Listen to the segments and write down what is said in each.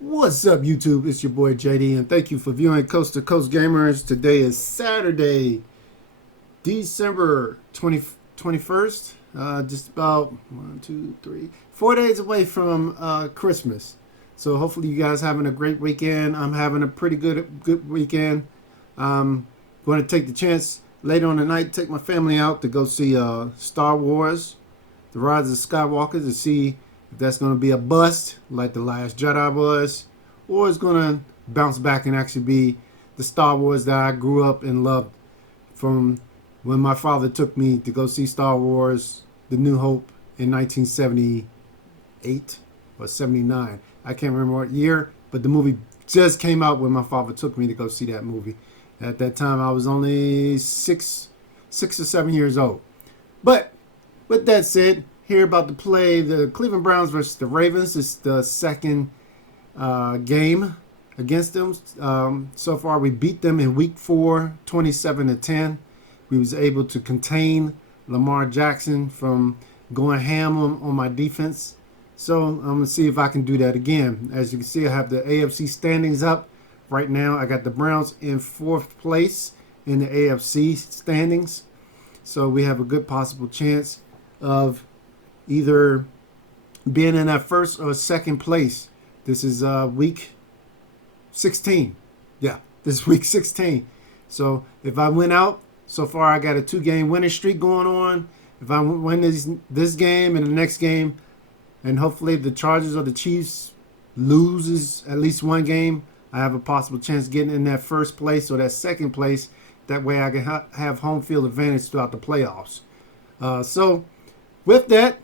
What's up, YouTube? It's your boy JD, and thank you for viewing Coast to Coast Gamers. Today is Saturday, December 21st. Just about 4 days away from Christmas. So hopefully you guys having a great weekend. I'm having a pretty good weekend. I'm going to take the chance later on tonight, take my family out to go see Star Wars, The Rise of Skywalker, to see if that's going to be a bust like The Last Jedi was, or it's going to bounce back and actually be the Star Wars that I grew up and loved from when my father took me to go see Star Wars The New Hope in 1978 or 79. I can't remember what year, but the movie just came out when my father took me to go see that movie. At that time, I was only six or 7 years old. But with that said, here about to play the Cleveland Browns versus the Ravens. It's the second game against them. So far, we beat them in Week 4, 27-10. We was able to contain Lamar Jackson from going ham on my defense. So I'm going to see if I can do that again. As you can see, I have the AFC standings up. Right now, I got the Browns in 4th place in the AFC standings. So we have a good possible chance of either being in that first or second place. This is week 16. Yeah, this is week 16. So if I win out, so far I got a 2-game winning streak going on. If I win this game and the next game, and hopefully the Chargers or the Chiefs loses at least one game, I have a possible chance of getting in that first place or that second place. That way I can have home field advantage throughout the playoffs. So with that,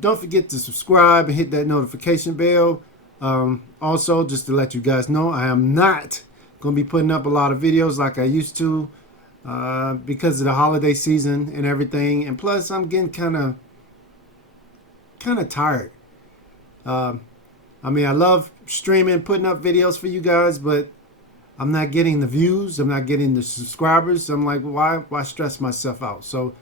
don't forget to subscribe and hit that notification bell. Also, just to let you guys know, I am not going to be putting up a lot of videos like I used to because of the holiday season and everything. And plus, I'm getting kind of tired. I mean, I love streaming, putting up videos for you guys, but I'm not getting the views. I'm not getting the subscribers. I'm like, why stress myself out? So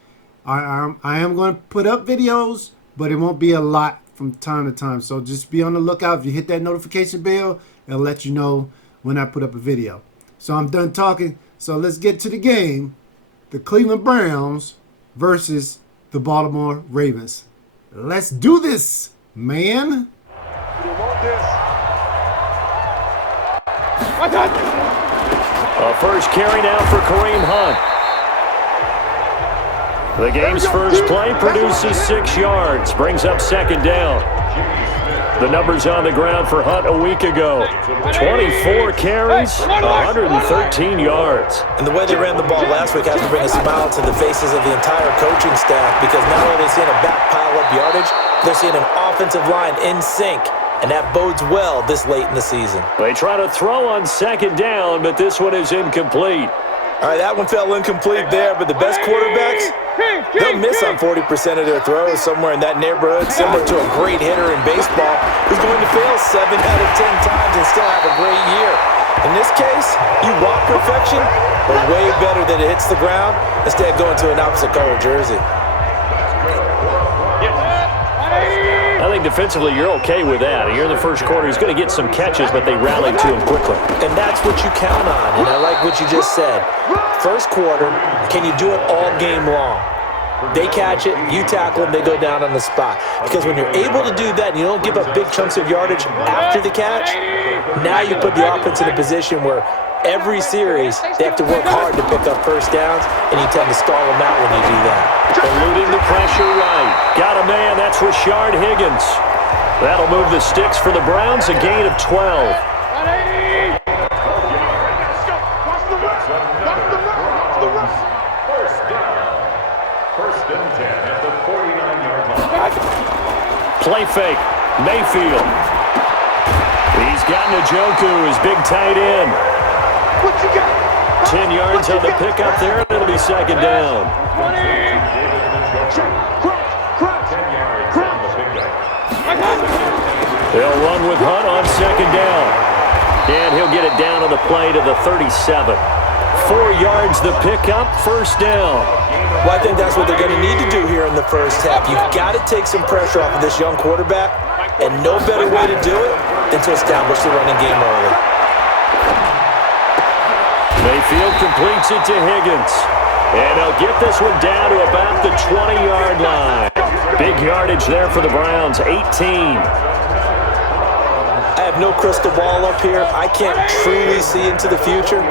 I am going to put up videos, but it won't be a lot from time to time. So just be on the lookout. If you hit that notification bell, it'll let you know when I put up a video. So I'm done talking. So let's get to the game. The Cleveland Browns versus the Baltimore Ravens. Let's do this, man. You want this? A first carry now for Kareem Hunt. The game's first play produces 6 yards, brings up second down. The numbers on the ground for Hunt a week ago. 24 carries, 113 yards. And the way they ran the ball last week has to bring a smile to the faces of the entire coaching staff, because not only are they seeing a back pile up yardage, they're seeing an offensive line in sync. And that bodes well this late in the season. They try to throw on second down, but this one is incomplete. All right, that one fell incomplete there, but the best quarterbacks, they'll miss on 40% of their throws, somewhere in that neighborhood, similar to a great hitter in baseball who's going to fail 7 out of 10 times and still have a great year. In this case, you want perfection, but way better that it hits the ground instead of going to an opposite color jersey. I think defensively you're okay with that. Here in the first quarter, he's going to get some catches, but they rallied to him quickly. And that's what you count on, and I like what you just said. First quarter, can you do it all game long? They catch it, you tackle them, they go down on the spot. Because when you're able to do that and you don't give up big chunks of yardage after the catch, now you put the offense in a position where every series they have to work hard to pick up first downs, and you tend to stall them out when you do that. Eluding the pressure right. Got a man, that's Rashard Higgins. That'll move the sticks for the Browns, a gain of 12. First and 10 at the 49-yard line. Play fake. Mayfield. He's got Njoku, his big tight end. 10 yards on the pickup there, and it'll be second down. 10 yards on the pickup. They'll run with Hunt on second down. And he'll get it down on the play to the 37. 4 yards the pickup, first down. Well, I think that's what they're going to need to do here in the first half. You've got to take some pressure off of this young quarterback, and no better way to do it than to establish the running game early. Mayfield completes it to Higgins. And he'll get this one down to about the 20-yard line. Big yardage there for the Browns, 18. I have no crystal ball up here. I can't truly see into the future.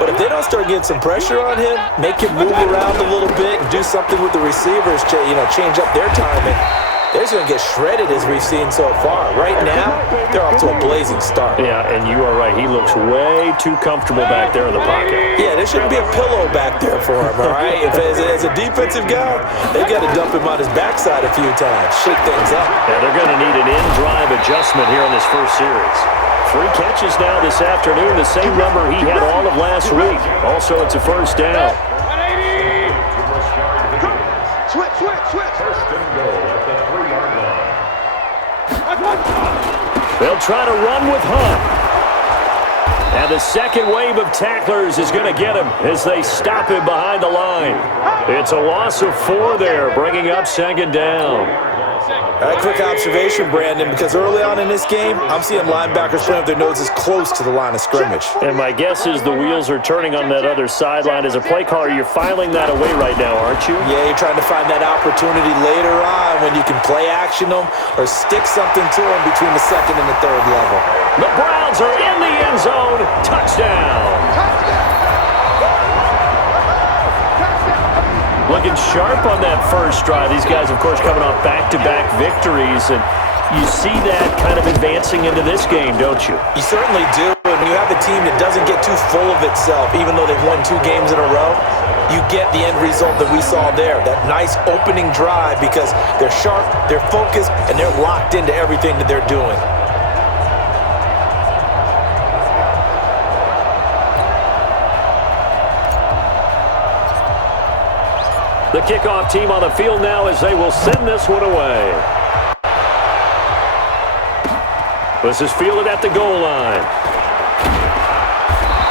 But if they don't start getting some pressure on him, make him move around a little bit and do something with the receivers, change up their timing, they're just going to get shredded as we've seen so far. Right now, they're off to a blazing start. Yeah, and you are right. He looks way too comfortable back there in the pocket. Yeah, there shouldn't be a pillow back there for him, all right? If as a defensive guy, they've got to dump him on his backside a few times, shake things up. Yeah, they're going to need an in-drive adjustment here in this first series. 3 catches now this afternoon, the same number he had all of last week. Also, it's a first down. Switch. First and goal at the 3-yard line. They'll try to run with Hunt. And the second wave of tacklers is going to get him as they stop him behind the line. It's a loss of 4 there, bringing up second down. A quick observation, Brandon, because early on in this game, I'm seeing linebackers putting up their noses close to the line of scrimmage. And my guess is the wheels are turning on that other sideline. As a play caller, you're filing that away right now, aren't you? Yeah, you're trying to find that opportunity later on when you can play action them or stick something to them between the second and the third level. The Browns are in the end zone. Touchdown. Looking sharp on that first drive. These guys, of course, coming off back-to-back victories, and you see that kind of advancing into this game, don't you? You certainly do. And when you have a team that doesn't get too full of itself, even though they've won 2 games in a row, you get the end result that we saw there, that nice opening drive, because they're sharp, they're focused, and they're locked into everything that they're doing. The kickoff team on the field now as they will send this one away. This is fielded at the goal line.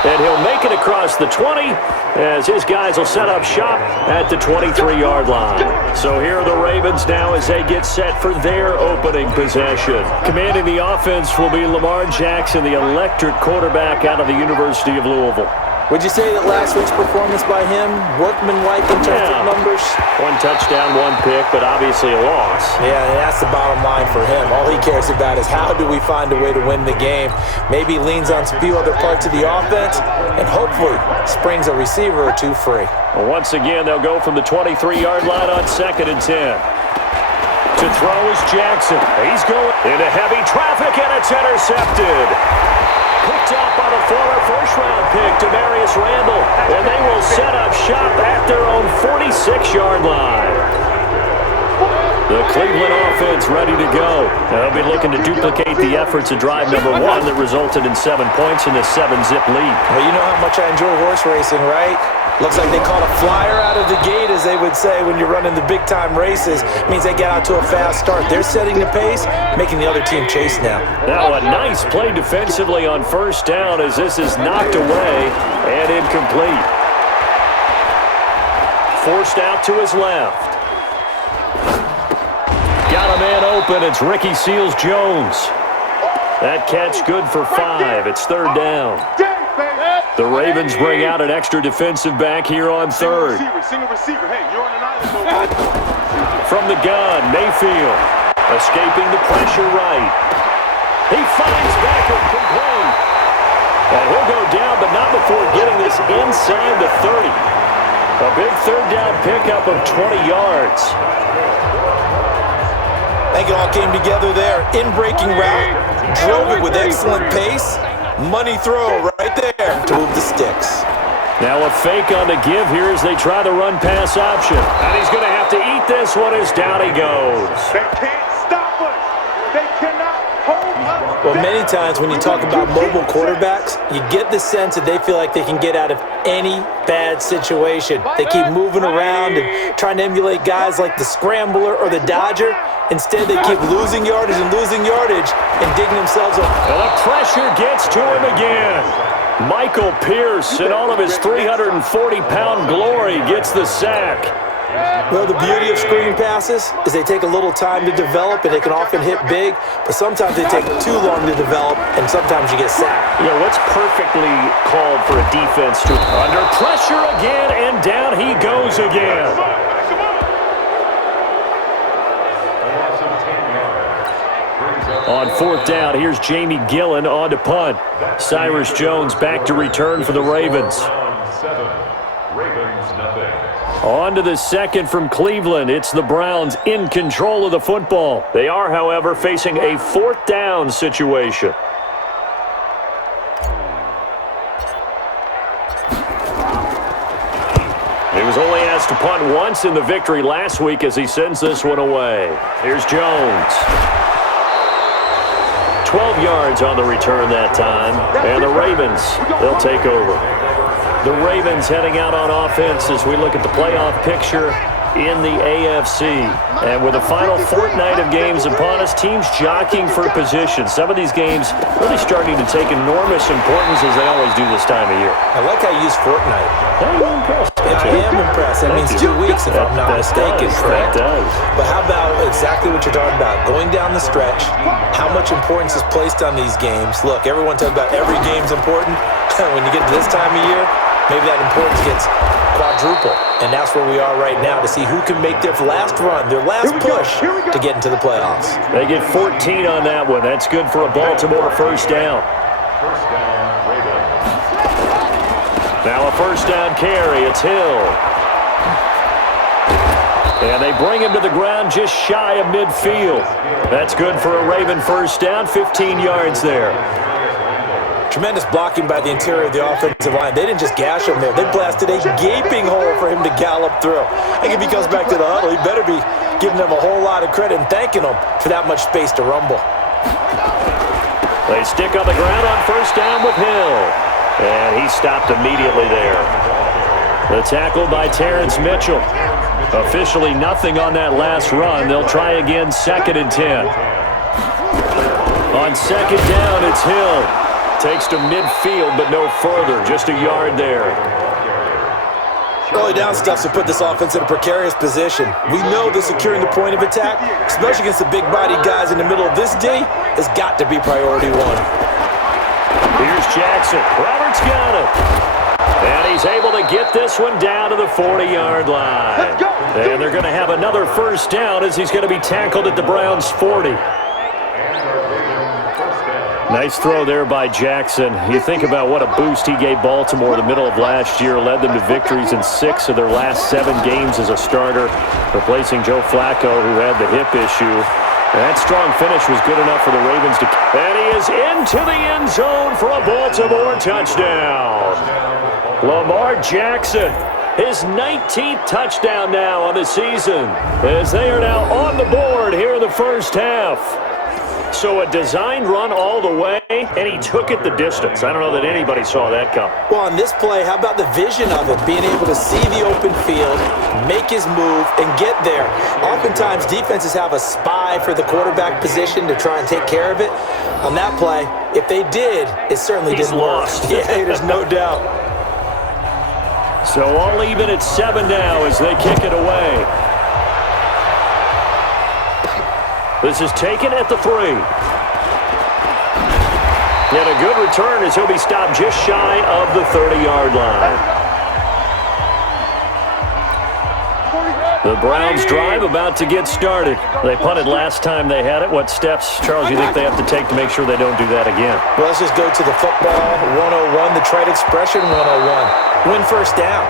And he'll make it across the 20 as his guys will set up shop at the 23-yard line. So here are the Ravens now as they get set for their opening possession. Commanding the offense will be Lamar Jackson, the electric quarterback out of the University of Louisville. Would you say that last week's performance by him, workmanlike in terms of numbers? 1 touchdown, 1 pick, but obviously a loss. Yeah, and that's the bottom line for him. All he cares about is how do we find a way to win the game. Maybe leans on a few other parts of the offense, and hopefully springs a receiver or 2 free. Well, once again, they'll go from the 23-yard line on 2nd and 10. To throw is Jackson. He's going into heavy traffic, and it's intercepted. Picked up by the former first-round pick, Demarius Randall, and they will set up shop at their own 46-yard line. The Cleveland offense ready to go. They'll be looking to duplicate the efforts of drive number 1 that resulted in 7 points in a 7-zip lead. Well, you know how much I enjoy horse racing, right? Looks like they caught a flyer out of the gate, as they would say when you're running the big-time races. It means they get out to a fast start. They're setting the pace, making the other team chase now. Now a nice play defensively on first down as this is knocked away and incomplete. Forced out to his left. Got a man open. It's Ricky Seals-Jones. That catch good for 5. It's 3rd down. The Ravens bring out an extra defensive back here on 3rd. Single receiver. Hey, you're on an island. From the gun, Mayfield escaping the pressure right. He finds Beckham complete. And he'll go down, but not before getting this inside the 30. A big 3rd down pickup of 20 yards. I think it all came together there. In-breaking route, drove it with excellent pace. Money throw right there to move the sticks. Now a fake on the give here as they try the run-pass option. And he's going to have to eat this one as down he goes. They can't stop us. They cannot hold us. Well, many times when you talk about mobile quarterbacks, you get the sense that they feel like they can get out of any bad situation. They keep moving around and trying to emulate guys like the Scrambler or the Dodger. Instead, they keep losing yardage and digging themselves up. And the pressure gets to him again. Michael Pierce, in all of his 340-pound glory, gets the sack. Well, the beauty of screen passes is they take a little time to develop, and they can often hit big, but sometimes they take too long to develop, and sometimes you get sacked. You know, what's perfectly called for a defense to under pressure again, and down he goes again. On fourth down, here's Jamie Gillen on to punt. Cyrus Jones back to return for the Ravens. On to the second from Cleveland. It's the Browns in control of the football. They are, however, facing a fourth down situation. He was only asked to punt once in the victory last week as he sends this one away. Here's Jones. 12 yards on the return that time. And the Ravens, they'll take over. The Ravens heading out on offense as we look at the playoff picture in the AFC. And with the final fortnight of games upon us, teams jockeying for position. Some of these games really starting to take enormous importance as they always do this time of year. I like how you use fortnight. Hey, I'm impressed. I am impressed. That means 2 weeks if I'm not mistaken, correct? That does. But how about exactly what you're talking about? Going down the stretch, how much importance is placed on these games. Look, everyone talks about every game's important. When you get to this time of year, maybe that importance gets quadruple. And that's where we are right now to see who can make their last run, their last push to get into the playoffs. They get 14 on that one. That's good for a Baltimore first down. Now a first down carry. It's Hill. And they bring him to the ground just shy of midfield. That's good for a Raven first down, 15 yards there. Tremendous blocking by the interior of the offensive line. They didn't just gash him there. They blasted a gaping hole for him to gallop through. I think if he comes back to the huddle, he better be giving them a whole lot of credit and thanking them for that much space to rumble. They stick on the ground on first down with Hill. And he stopped immediately there. The tackle by Terrence Mitchell. Officially nothing on that last run. They'll try again, 2nd and 10. On second down, it's Hill. Takes to midfield, but no further. Just a yard there. Early down stuff to put this offense in a precarious position. We know that securing the point of attack, especially against the big-bodied guys in the middle of this D, has got to be priority one. Here's Jackson. Roberts got it. And he's able to get this one down to the 40-yard line. And they're going to have another first down as he's going to be tackled at the Browns' 40. Nice throw there by Jackson. You think about what a boost he gave Baltimore in the middle of last year, led them to victories in 6 of their last 7 games as a starter, replacing Joe Flacco, who had the hip issue. And that strong finish was good enough for the Ravens to... And he is into the end zone for a Baltimore touchdown. Lamar Jackson, his 19th touchdown now on the season, as they are now on the board here in the first half. So a designed run all the way, and he took it the distance. I don't know that anybody saw that come. Well, on this play, how about the vision of it? Being able to see the open field, make his move, and get there. Oftentimes, defenses have a spy for the quarterback position to try and take care of it. On that play, if they did, it certainly didn't work. Yeah, there's no doubt. So all even at 7 now as they kick it away. This is taken at the 3. And a good return as he'll be stopped just shy of the 30-yard line. The Browns drive about to get started. They punted last time they had it. What steps, Charles, you think they have to take to make sure they don't do that again? Well, let's just go to the football 101, the trade expression 101. Win first down.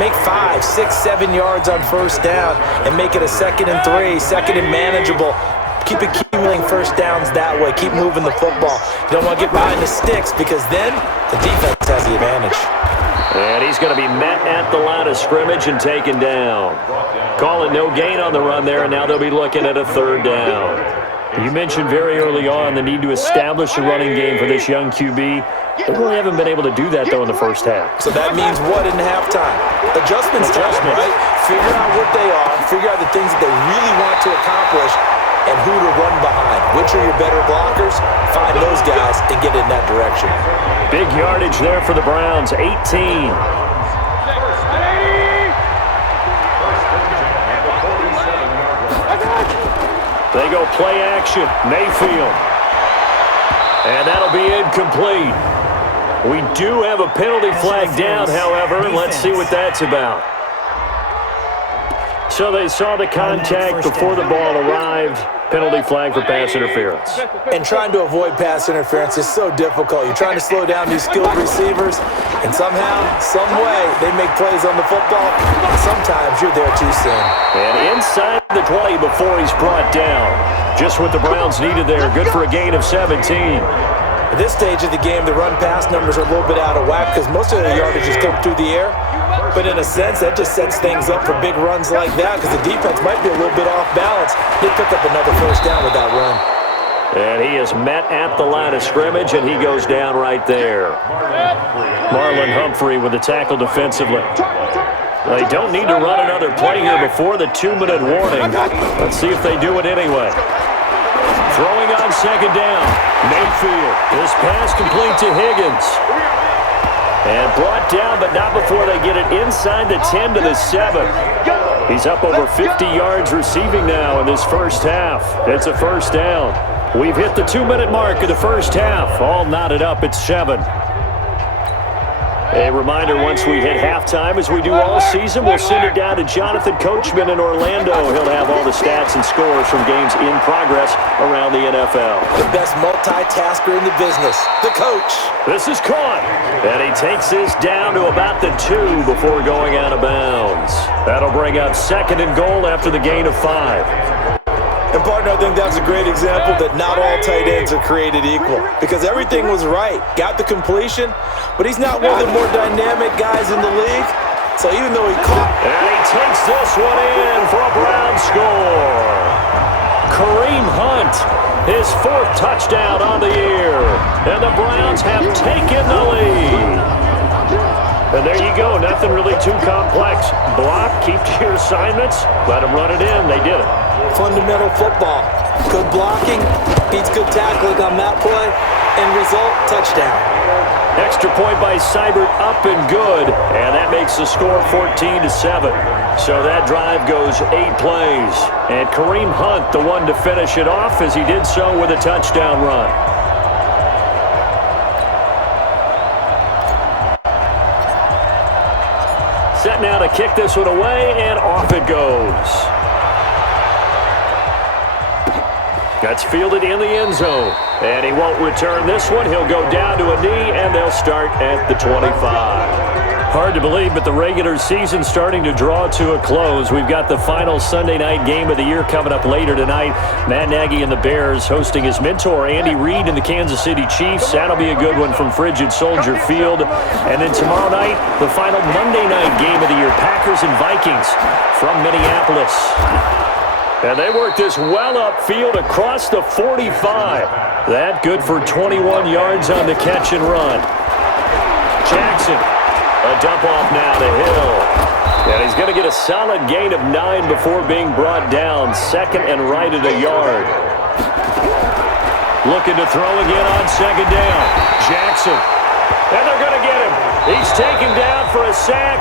Make 5, 6, 7 yards on first down and make it a 2nd and 3, 2nd and manageable. Keep accumulating first downs that way. Keep moving the football. You don't want to get behind the sticks because then the defense has the advantage. And he's going to be met at the line of scrimmage and taken down. Call it no gain on the run there, and now they'll be looking at a 3rd down. You mentioned very early on the need to establish a running game for this young QB. They really haven't been able to do that, though, in the first half. So that means what in halftime? Adjustments, right? Figure out what they are. Figure out the things that they really want to accomplish and who to run behind. Which are your better blockers? Find those guys and get in that direction. Big yardage there for the Browns, 18. They go play action. Mayfield. And that'll be incomplete. We do have a penalty flag down, however. Let's see what that's about. So they saw the contact before the ball arrived. Penalty flag for pass interference. And trying to avoid pass interference is so difficult. You're trying to slow down these skilled receivers, and somehow, some way, they make plays on the football. And sometimes you're there too soon. And inside the 20 before he's brought down. Just what the Browns needed there. Good for a gain of 17. At this stage of the game, the run-pass numbers are a little bit out of whack because most of the yardage has come through the air. But in a sense, that just sets things up for big runs like that because the defense might be a little bit off balance. They pick up another first down with that run. And he is met at the line of scrimmage, and he goes down right there. Marlon Humphrey with the tackle defensively. They don't need to run another play here before the 2-minute warning. Let's see if they do it anyway. Throwing on second down. Mayfield. This pass complete to Higgins. And brought down, but not before they get it inside the 10 to the 7. He's up over 50 yards receiving now in this first half. It's a first down. We've hit the 2-minute mark of the first half. All knotted up at 7. A reminder, once we hit halftime, as we do all season, we'll send it down to Jonathan Coachman in Orlando. He'll have all the stats and scores from games in progress around the NFL. The best multitasker in the business, the coach. This is caught, and he takes this down to about the 2 before going out of bounds. That'll bring up second and goal after the gain of 5. And, partner, I think that's a great example that not all tight ends are created equal because everything was right. Got the completion, but he's not one of the more dynamic guys in the league. So even though he caught... And he takes this one in for a Brown score. Kareem Hunt, his 4th touchdown on the year. And the Browns have taken the lead. And there you go. Nothing really too complex. Block, keep to your assignments, let them run it in. They did it. Fundamental football. Good blocking beats good tackling on that play. End result, touchdown. Extra point by Seibert, up and good. And that makes the score 14-7. So that drive goes 8 plays. And Kareem Hunt, the one to finish it off, as he did so with a touchdown run. Set now to kick this one away, and off it goes. That's fielded in the end zone. And he won't return this one. He'll go down to a knee, and they'll start at the 25. Hard to believe, but the regular season's starting to draw to a close. We've got the final Sunday night game of the year coming up later tonight. Matt Nagy and the Bears hosting his mentor, Andy Reid, and the Kansas City Chiefs. That'll be a good one from Frigid Soldier Field. And then tomorrow night, the final Monday night game of the year, Packers and Vikings from Minneapolis. And they work this well upfield across the 45. That good for 21 yards on the catch and run. Jackson, a dump off now to Hill. And he's going to get a solid gain of 9 before being brought down. Second and right at a yard. Looking to throw again on second down. Jackson. And they're going to get him. He's taken down for a sack.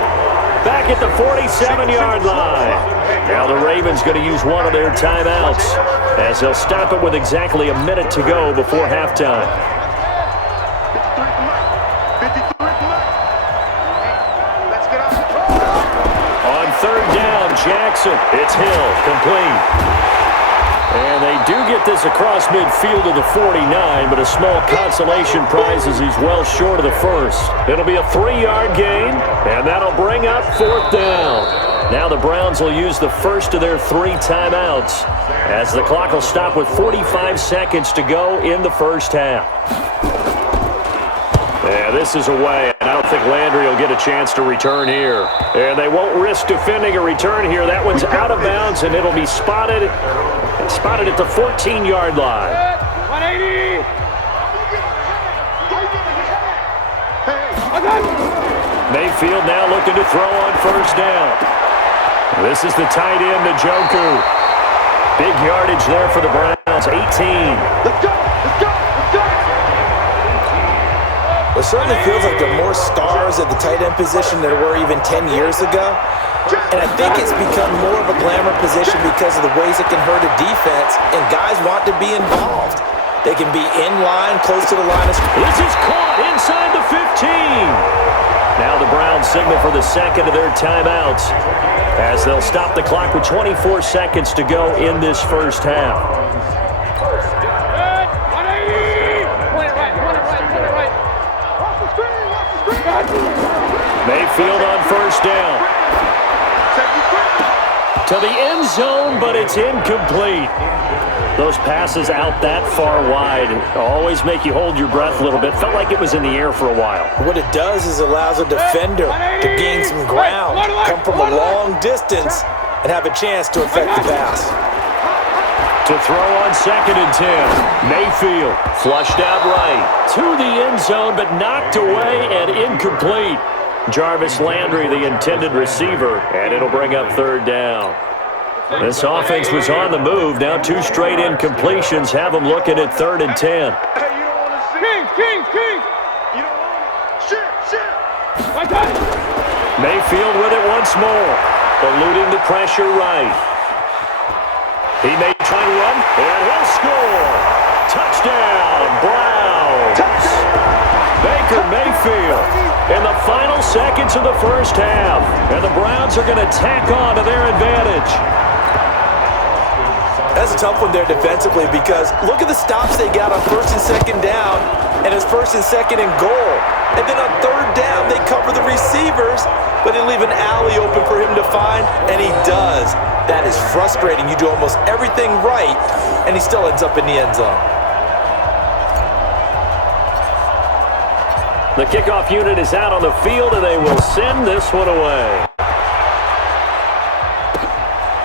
Back at the 47-yard line. Now the Ravens going to use one of their timeouts as they'll stop it with exactly a minute to go before halftime. On third down, Jackson. It's Hill, complete. And they do get this across midfield to the 49, but a small consolation prize as he's well short of the first. It'll be a 3-yard gain, and that'll bring up fourth down. Now the Browns will use the first of their 3 timeouts as the clock will stop with 45 seconds to go in the first half. Yeah, this is away, and I don't think Landry will get a chance to return here. And they won't risk defending a return here. That one's out of bounds, and it'll be spotted at the 14-yard line. 180! Mayfield now looking to throw on first down. This is the tight end, Njoku. Big yardage there for the Browns, 18. Let's go! Let's go! Let's go! It certainly feels like there are more stars at the tight end position than there were even 10 years ago. And I think it's become more of a glamour position because of the ways it can hurt a defense, and guys want to be involved. They can be in line, close to the line of scrimmage. This is caught inside the 15. Now the Browns signal for the second of their timeouts as they'll stop the clock with 24 seconds to go in this first half. Mayfield on first down. To the end zone, but it's incomplete. Those passes out that far wide always make you hold your breath a little bit. Felt like it was in the air for a while. What it does is allows a defender to gain some ground, come from a long distance, and have a chance to affect the pass. To throw on 2nd and 10. Mayfield flushed out right to the end zone, but knocked away and incomplete. Jarvis Landry, the intended receiver, and it'll bring up 3rd down. This offense was on the move. Now 2 straight incompletions have them looking at 3rd and 10. Hey, you don't want to see Kings! You don't want to... Shit! Mayfield with it once more. Eluding the pressure right. He may try to run, and he'll score. Touchdown, Browns. Baker Mayfield in the final seconds of the first half. And the Browns are going to tack on to their advantage. That's a tough one there defensively because look at the stops they got on 1st and 2nd down, and it's 1st and 2nd and goal. And then on 3rd down, they cover the receivers, but they leave an alley open for him to find, and he does. That is frustrating. You do almost everything right, and he still ends up in the end zone. The kickoff unit is out on the field, and they will send this one away.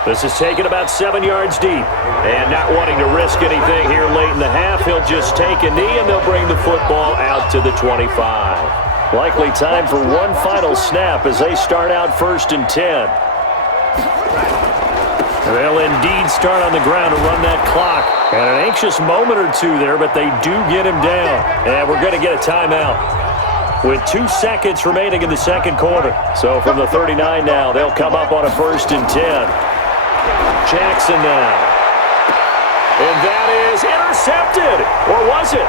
This is taken about 7 yards deep. And not wanting to risk anything here late in the half, he'll just take a knee, and they'll bring the football out to the 25. Likely time for one final snap as they start out 1st and 10. They'll indeed start on the ground to run that clock. And an anxious moment or two there, but they do get him down. And we're going to get a timeout with 2 seconds remaining in the second quarter. So from the 39 now, they'll come up on a 1st and 10. Jackson now. And that is intercepted. Or was it?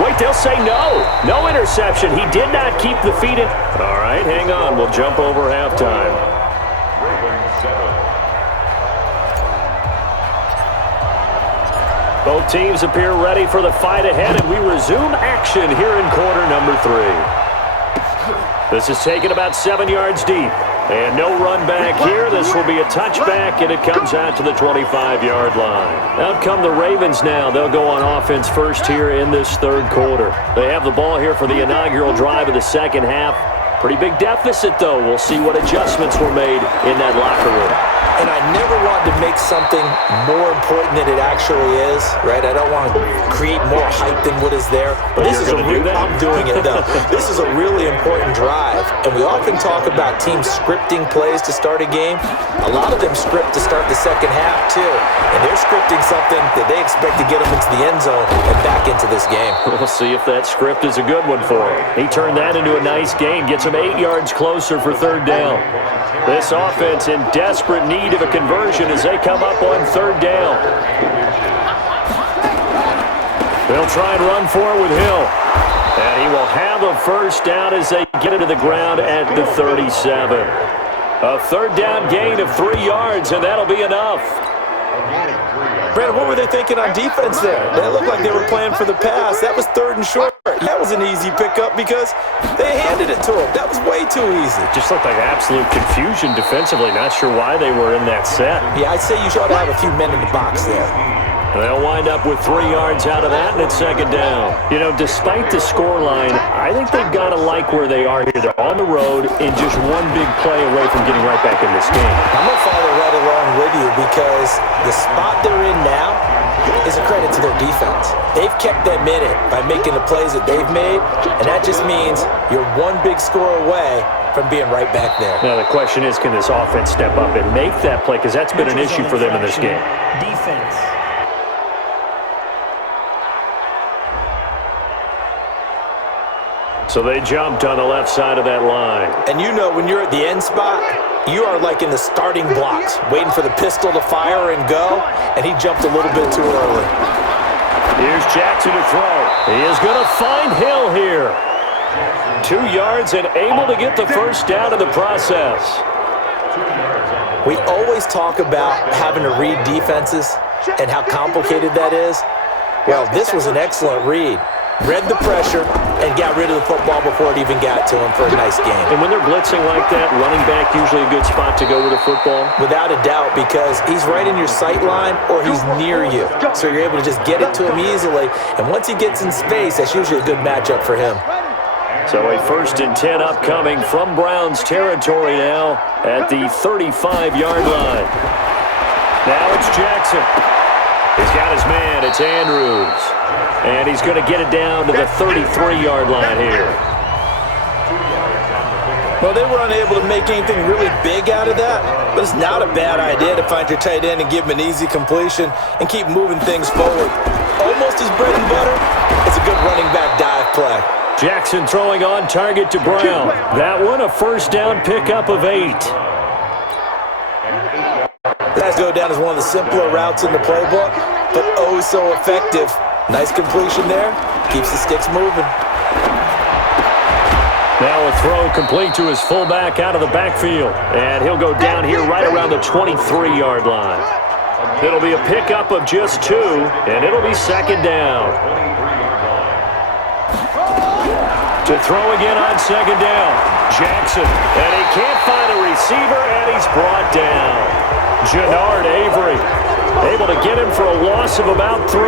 Wait, they'll say no. No interception. He did not keep the feet in. All right, hang on. We'll jump over halftime. Both teams appear ready for the fight ahead, and we resume action here in quarter number 3. This is taken about 7 yards deep. And no run back here. This will be a touchback, and it comes out to the 25-yard line. Out come the Ravens now. They'll go on offense first here in this 3rd quarter. They have the ball here for the inaugural drive of the second half. Pretty big deficit, though. We'll see what adjustments were made in that locker room. And I never want to make something more important than it actually is, right? I don't want to create more hype than what is there. But this is I'm doing it, though. This is a really important drive. And we often talk about teams scripting plays to start a game. A lot of them script to start the second half, too. And they're scripting something that they expect to get them into the end zone and back into this game. We'll see if that script is a good one for him. He turned that into a nice gain, gets him 8 yards closer for 3rd down. This offense in desperate need of a conversion as they come up on 3rd down. They'll try and run for it with Hill. And he will have a 1st down as they get it to the ground at the 37. A 3rd down gain of 3 yards, and that'll be enough. Brandon, what were they thinking on defense there? They looked like they were playing for the pass. That was 3rd and short. That was an easy pickup because they handed it to him. That was way too easy. Just looked like absolute confusion defensively. Not sure why they were in that set. Yeah, I'd say you ought to have a few men in the box there. They'll wind up with 3 yards out of that, and it's 2nd down. You know, despite the scoreline, I think they've got to like where they are here. They're on the road and just one big play away from getting right back in this game. I'm going to follow right along with you because the spot they're in now is a credit to their defense. They've kept them in it by making the plays that they've made, and that just means you're one big score away from being right back there. Now, the question is, can this offense step up and make that play? Because that's been an issue for them in this game. Defense. So they jumped on the left side of that line. And you know when you're at the end spot, You are like in the starting blocks, waiting for the pistol to fire and go, and he jumped a little bit too early. Here's Jackson to throw. He is going to find Hill here. 2 yards and able to get the first down in the process. We always talk about having to read defenses and how complicated that is. Well, this was an excellent read. Read the pressure and got rid of the football before it even got to him for a nice game. And when they're blitzing like that, running back usually a good spot to go with a football? Without a doubt, because he's right in your sight line or he's near you. So you're able to just get it to him easily. And once he gets in space, that's usually a good matchup for him. So a 1st and 10 upcoming from Browns territory now at the 35-yard line. Now it's Jackson. He's got his man. It's Andrews. And he's going to get it down to the 33-yard line here. Well, they were unable to make anything really big out of that, but it's not a bad idea to find your tight end and give him an easy completion and keep moving things forward. Almost his bread and butter. It's a good running back dive play. Jackson throwing on target to Brown. That one a first down pickup of 8. That go down as one of the simpler routes in the playbook, but oh so effective. Nice completion there. Keeps the sticks moving. Now a throw complete to his fullback out of the backfield. And he'll go down here right around the 23-yard line. It'll be a pickup of just 2, and it'll be 2nd down. To throw again on 2nd down. Jackson, and he can't find a receiver, and he's brought down. Jannard Avery, able to get him for a loss of about 3.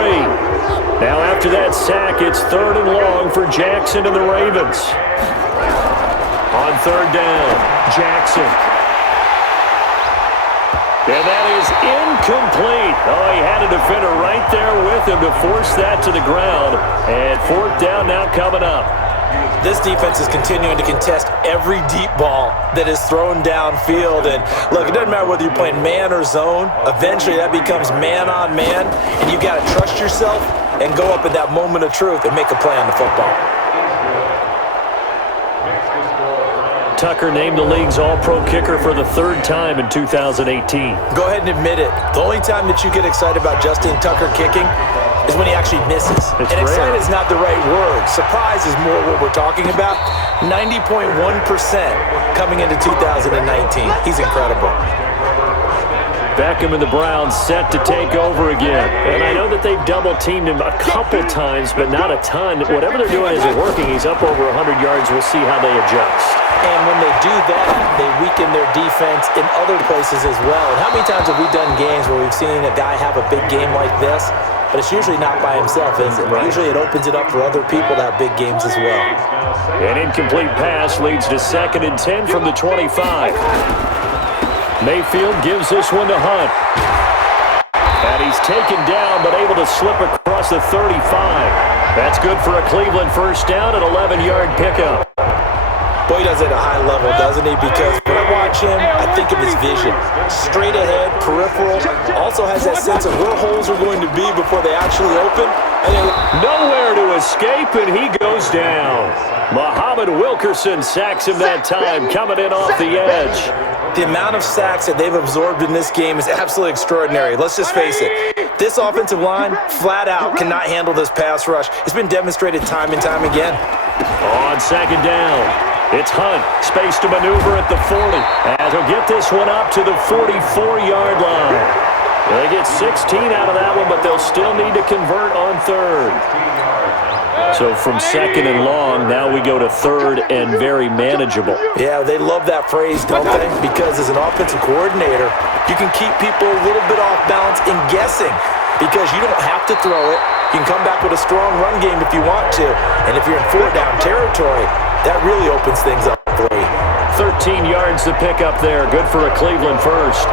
Now after that sack, it's 3rd and long for Jackson and the Ravens. On 3rd down, Jackson. And that is incomplete. Oh, he had a defender right there with him to force that to the ground. And 4th down now coming up. This defense is continuing to contest every deep ball that is thrown downfield. And look, it doesn't matter whether you're playing man or zone. Eventually that becomes man on man. And you've got to trust yourself and go up at that moment of truth and make a play on the football. Tucker named the league's all-pro kicker for the 3rd time in 2018. Go ahead and admit it. The only time that you get excited about Justin Tucker kicking is when he actually misses. It's and rare. excited is not the right word. Surprise is more what we're talking about. 90.1% coming into 2019. He's incredible. Beckham and the Browns set to take over again. And I know that they've double-teamed him a couple times, but not a ton. Whatever they're doing isn't working. He's up over 100 yards. We'll see how they adjust. And when they do that, they weaken their defense in other places as well. And how many times have we done games where we've seen a guy have a big game like this? But it's usually not by himself, is it? Right. Usually it opens it up for other people to have big games as well. An incomplete pass leads to 2nd and 10 from the 25. Mayfield gives this one to Hunt. And he's taken down, but able to slip across the 35. That's good for a Cleveland first down, an 11-yard pickup. Boy, he does it at a high level, doesn't he? Because when I watch him, I think of his vision. Straight ahead, peripheral. Also has that sense of where holes are going to be before they actually open. Nowhere to escape, and he goes down. Muhammad Wilkerson sacks him that time, coming in off the edge. The amount of sacks that they've absorbed in this game is absolutely extraordinary. Let's just face it. This offensive line, flat out, cannot handle this pass rush. It's been demonstrated time and time again. On 2nd down, it's Hunt, space to maneuver at the 40. As he'll get this one up to the 44-yard line. They get 16 out of that one, but they'll still need to convert on 3rd. So from 2nd and long, now we go to 3rd and very manageable. Yeah, they love that phrase, don't they? Because as an offensive coordinator, you can keep people a little bit off balance in guessing because you don't have to throw it. You can come back with a strong run game if you want to. And if you're in 4-down territory, that really opens things up for you. 13 yards to pick up there. Good for a Cleveland first.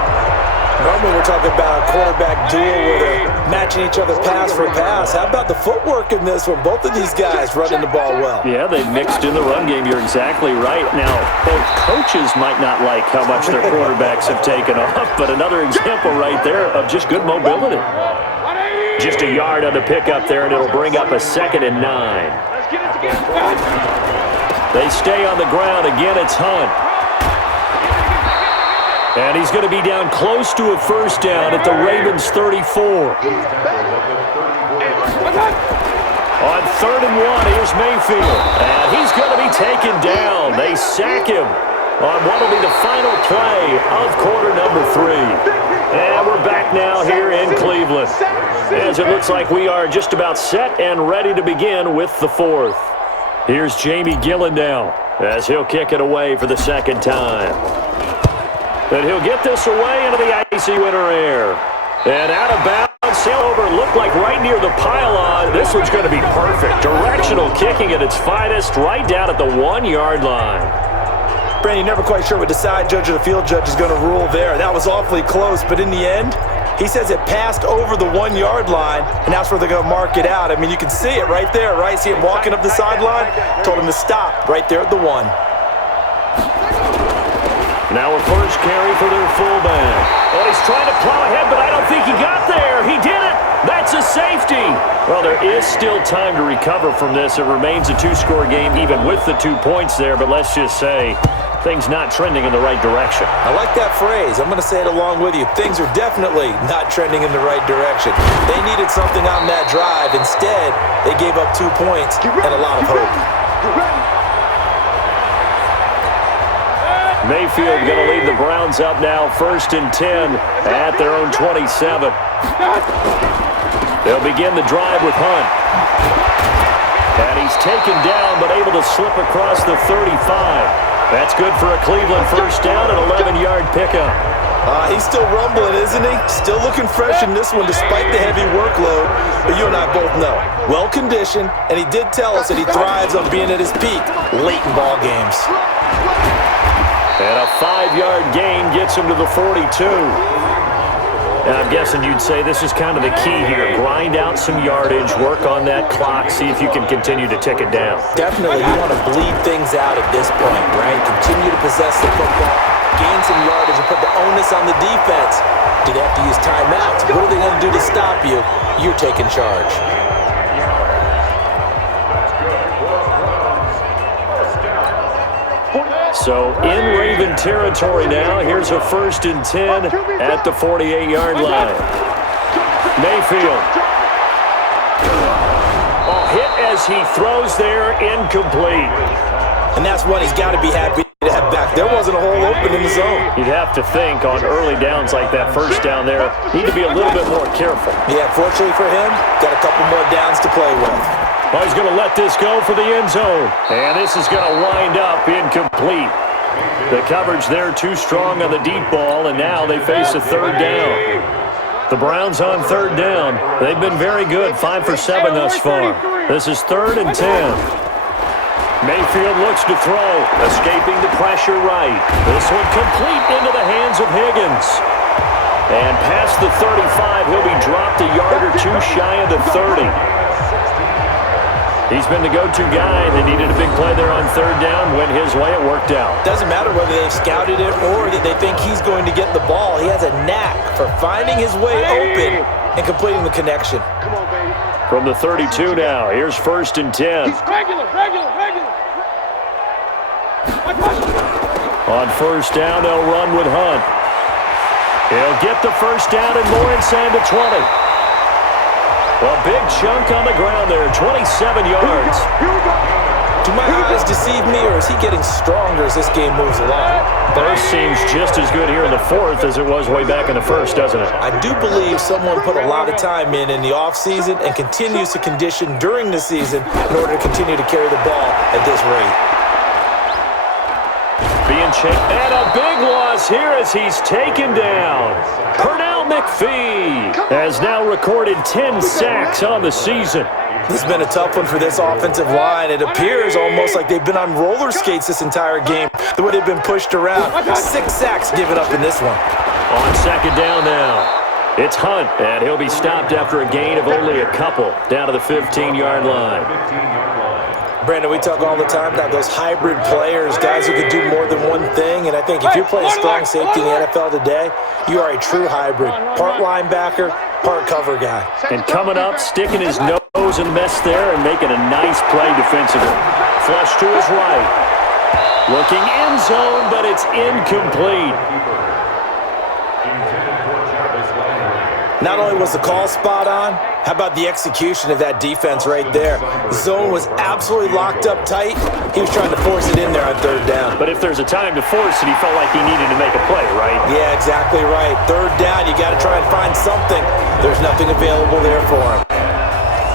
Normally we're talking about a quarterback duel where they're matching each other pass for pass. How about the footwork in this one? Both of these guys running the ball well. Yeah, they've mixed in the run game. You're exactly right. Now, both coaches might not like how much their quarterbacks have taken off, but another example right there of just good mobility. Just a yard on the pickup there, and it'll bring up a 2nd and 9. They stay on the ground. Again, it's Hunt. And he's going to be down close to a first down at the Ravens' 34. On 3rd and 1, here's Mayfield. And he's going to be taken down. They sack him on what will be the final play of quarter number 3. And we're back now here in Cleveland, as it looks like we are just about set and ready to begin with the 4th. Here's Jamie Gillen now, as he'll kick it away for the 2nd time. And he'll get this away into the icy winter air. And out of bounds, sail over, looked like right near the pylon. This one's going to be perfect. Directional kicking at its finest, right down at the 1-yard line. Brandon, you're never quite sure what the side judge or the field judge is going to rule there. That was awfully close, but in the end, he says it passed over the 1-yard line, and that's where they're going to mark it out. I mean, you can see it right there, right? See him walking up the sideline? Told him to stop right there at the 1. Now a first carry for their fullback. Oh, he's trying to plow ahead, but I don't think he got there. He did it. That's a safety. Well, there is still time to recover from this. It remains a 2-score game even with the 2 points there, but let's just say things not trending in the right direction. I like that phrase. I'm going to say it along with you. Things are definitely not trending in the right direction. They needed something on that drive. Instead, they gave up 2 points and a lot of hope. Mayfield going to lead the Browns up now, 1st and 10 at their own 27. They'll begin the drive with Hunt. And he's taken down, but able to slip across the 35. That's good for a Cleveland first down and 11-yard pickup. He's still rumbling, isn't he? Still looking fresh in this one despite the heavy workload. But you and I both know, well-conditioned, and he did tell us that he thrives on being at his peak late in ball games. And a 5-yard gain gets him to the 42. Now, I'm guessing you'd say this is kind of the key here. Grind out some yardage, work on that clock, see if you can continue to tick it down. Definitely. You want to bleed things out at this point, right? Continue to possess the football, gain some yardage, and put the onus on the defense. Do they have to use timeouts? What are they going to do to stop you? You're taking charge. So in Raven territory now, here's a 1st and 10 at the 48-yard line. Mayfield. Oh, hit as he throws there, incomplete. And that's what he's got to be happy to have back. There wasn't a hole open in the zone. You'd have to think on early downs like that first down there, need to be a little bit more careful. Yeah, fortunately for him, got a couple more downs to play with. Oh, he's going to let this go for the end zone. And this is going to wind up incomplete. The coverage there too strong on the deep ball, and now they face a 3rd down. The Browns on 3rd down. They've been very good, 5 for 7 thus far. This is 3rd and 10. Mayfield looks to throw, escaping the pressure right. This one complete into the hands of Higgins. And past the 35, he'll be dropped a yard or 2 shy of the 30. He's been the go-to guy. They needed a big play there on 3rd down. Went his way, it worked out. Doesn't matter whether they've scouted it or that they think he's going to get the ball. He has a knack for finding his way open and completing the connection. Come on, baby. From the 32 now, here's 1st and 10. Regular. On 1st down, they'll run with Hunt. He'll get the first down and more inside the 20. A big chunk on the ground there, 27 yards. Do my eyes deceive me, or is he getting stronger as this game moves along? Burst seems just as good here in the 4th as it was way back in the 1st, doesn't it? I do believe someone put a lot of time in the offseason and continues to condition during the season in order to continue to carry the ball at this rate. Being chased, and a big loss here as he's taken down. Pernell McPhee has now recorded 10 sacks on the season. This has been a tough one for this offensive line. It appears almost like they've been on roller skates this entire game, the way they've been pushed around. 6 sacks given up in this one. On 2nd down now, it's Hunt, and he'll be stopped after a gain of only a couple, down to the 15-yard line. Brandon, we talk all the time about those hybrid players, guys who can do more than one thing, and I think if you're playing strong safety in the NFL today, you are a true hybrid. Part linebacker, part cover guy. And coming up, sticking his nose in the mess there and making a nice play defensively. Flush to his right. Looking end zone, but it's incomplete. Not only was the call spot on, how about the execution of that defense right there? The zone was absolutely locked up tight. He was trying to force it in there on third down. But if there's a time to force it, he felt like he needed to make a play, right? Yeah, exactly right. Third down, you got to try and find something. There's nothing available there for him.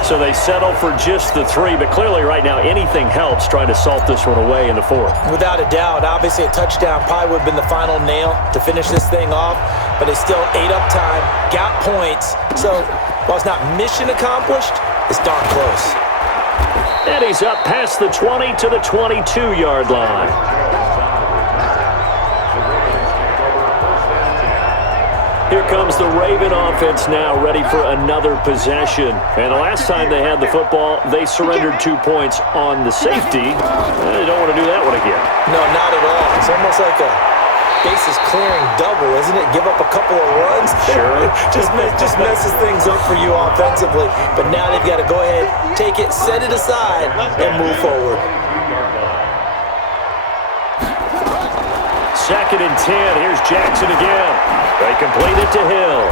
So they settle for just the 3, but clearly right now anything helps trying to salt this one away in the 4th. Without a doubt, obviously a touchdown probably would have been the final nail to finish this thing off, but they still ate up time, got points. So while it's not mission accomplished, it's darn close. And he's up past the 20 to the 22-yard line. Here comes the Raven offense now, ready for another possession. And the last time they had the football, they surrendered 2 points on the safety. They don't want to do that one again. No, not at all. It's almost like a bases clearing double, isn't it? Give up a couple of runs. Sure. just messes things up for you offensively. But now they've got to go ahead, take it, set it aside, and move forward. 2nd and 10. Here's Jackson again. They complete it to Hill.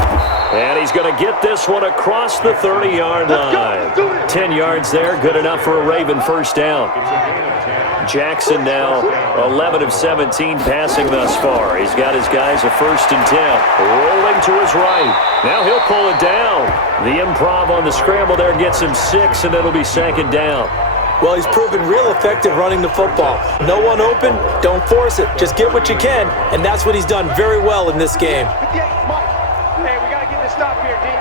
And he's going to get this one across the 30-yard line. 10 yards there, good enough for a Raven first down. Jackson now 11 of 17 passing thus far. He's got his guys a 1st and 10. Rolling to his right. Now he'll pull it down. The improv on the scramble there gets him 6, and it'll be 2nd down. Well, he's proven real effective running the football. No one open, don't force it. Just get what you can, and that's what he's done very well in this game. Hey, we got to get this stop here, D.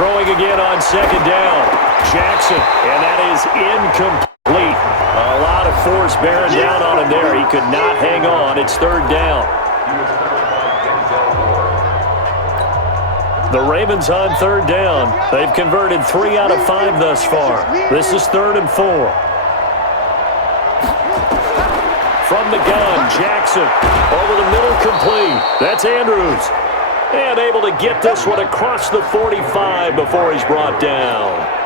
Throwing again on 2nd down. Jackson, and that is incomplete. A lot of force bearing down on him there. He could not hang on. It's 3rd down. The Ravens on 3rd down. They've converted 3 out of 5 thus far. This is 3rd and 4. From the gun, Jackson over the middle, complete. That's Andrews. And able to get this one across the 45 before he's brought down.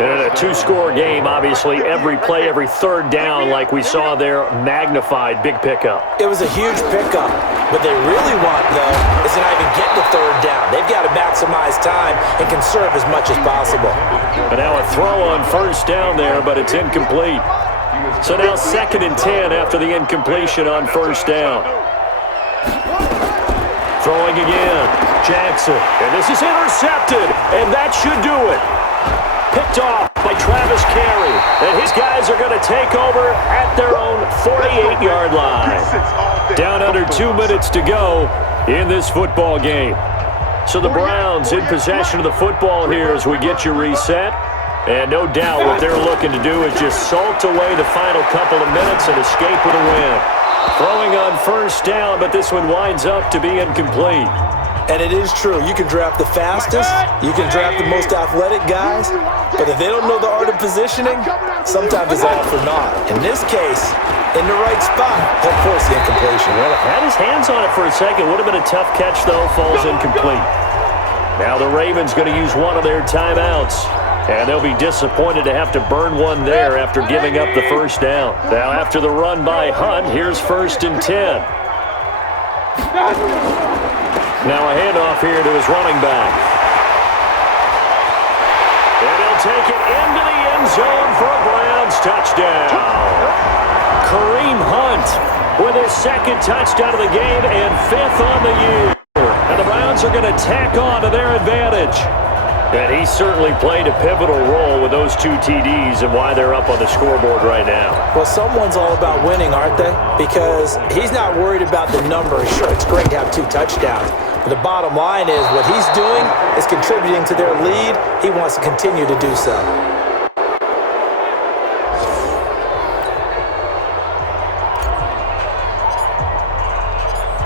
And in a 2-score game, obviously, every play, every 3rd down, like we saw there, magnified. Big pickup. It was a huge pickup. What they really want, though, is to not even get to 3rd down. They've got to maximize time and conserve as much as possible. And now a throw on 1st down there, but it's incomplete. So now 2nd and 10 after the incompletion on 1st down. Throwing again, Jackson. And this is intercepted, and that should do it. Picked off by Travis Carey. And his guys are going to take over at their own 48-yard line. Down under 2 minutes to go in this football game. So the Browns in possession of the football here as we get you reset. And no doubt what they're looking to do is just salt away the final couple of minutes and escape with a win. Throwing on 1st down, but this one winds up to be incomplete. And it is true. You can draft the fastest. You can draft the most athletic guys. But if they don't know the art of positioning, sometimes it's all for naught. In this case, in the right spot, he'll force the incompletion. Well, had his hands on it for a second. Would have been a tough catch, though. Falls incomplete. Now the Ravens going to use one of their timeouts. And they'll be disappointed to have to burn one there after giving up the 1st down. Now after the run by Hunt, here's 1st and 10. Now a handoff here to his running back. And he'll take it into the end zone for a Browns touchdown. Kareem Hunt with his 2nd touchdown of the game and 5th on the year. And the Browns are going to tack on to their advantage. And he certainly played a pivotal role with those 2 TDs and why they're up on the scoreboard right now. Well, someone's all about winning, aren't they? Because he's not worried about the number. Sure, it's great to have 2 touchdowns. But the bottom line is what he's doing is contributing to their lead. He wants to continue to do so.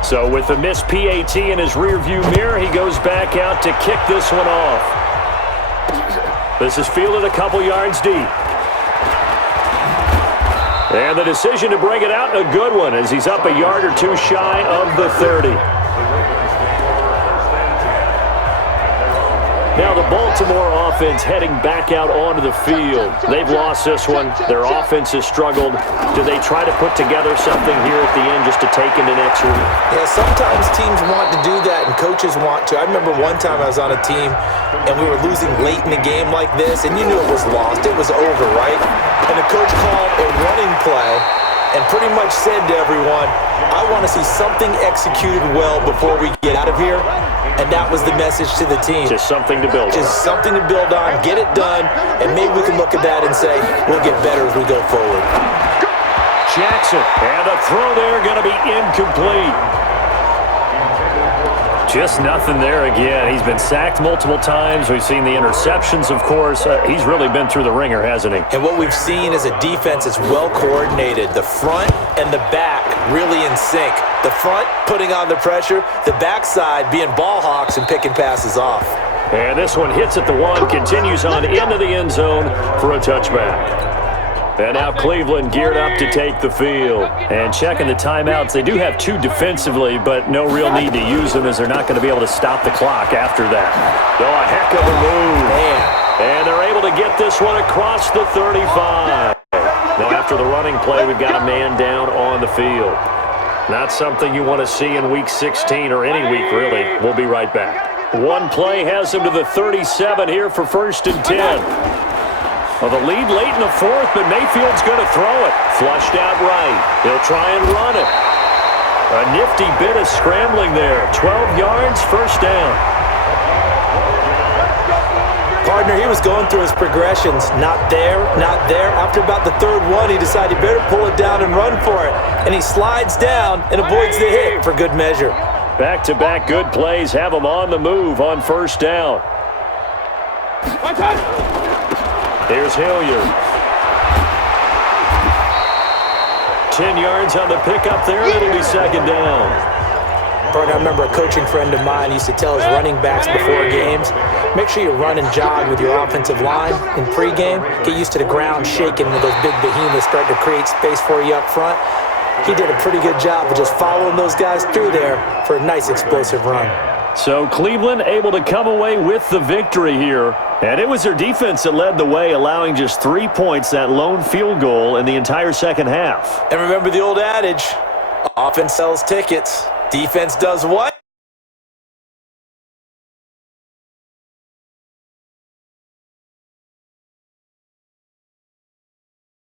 So with the missed PAT in his rearview mirror, he goes back out to kick this one off. This is fielded a couple yards deep. And the decision to bring it out, a good one, as he's up a yard or 2 shy of the 30. Now the Baltimore offense heading back out onto the field. They've lost this one. Their offense has struggled. Do they try to put together something here at the end just to take into next week? Yeah, sometimes teams want to do that and coaches want to. I remember one time I was on a team and we were losing late in the game like this, and you knew it was lost. It was over, right? And the coach called a running play and pretty much said to everyone, I want to see something executed well before we get out of here. And that was the message to the team. Just something to build on. Just something to build on, get it done, and maybe we can look at that and say, we'll get better as we go forward. Jackson, and a throw there going to be incomplete. Just nothing there again. He's been sacked multiple times. We've seen the interceptions, of course. He's really been through the ringer, hasn't he? And what we've seen is a defense that's well coordinated. The front and the back really in sync. The front putting on the pressure, the backside being ball hawks and picking passes off. And this one hits at the one, continues on into the end zone for a touchback. And now Cleveland geared up to take the field. And checking the timeouts, they do have two defensively, but no real need to use them as they're not going to be able to stop the clock after that. Oh, a heck of a move. Man. And they're able to get this one across the 35. Now after the running play, we've got a man down on the field. Not something you want to see in Week 16 or any week, really. We'll be right back. One play has him to the 37 here for 1st and 10. Well, the lead late in the fourth, but Mayfield's going to throw it. Flushed out right. He'll try and run it. A nifty bit of scrambling there. 12 yards, 1st down. Partner, he was going through his progressions. Not there, not there. After about the 3rd one, he decided he better pull it down and run for it. And he slides down and avoids the hit for good measure. Back-to-back good plays have him on the move on 1st down. Here's Hilliard. 10 yards on the pickup there, and it'll be 2nd down. Partner, I remember a coaching friend of mine used to tell his running backs before games, make sure you run and jog with your offensive line in pregame. Get used to the ground shaking when those big behemoths start to create space for you up front. He did a pretty good job of just following those guys through there for a nice explosive run. So Cleveland able to come away with the victory here. And it was their defense that led the way, allowing just 3 points, that lone field goal in the entire second half. And remember the old adage, offense sells tickets. Defense does what?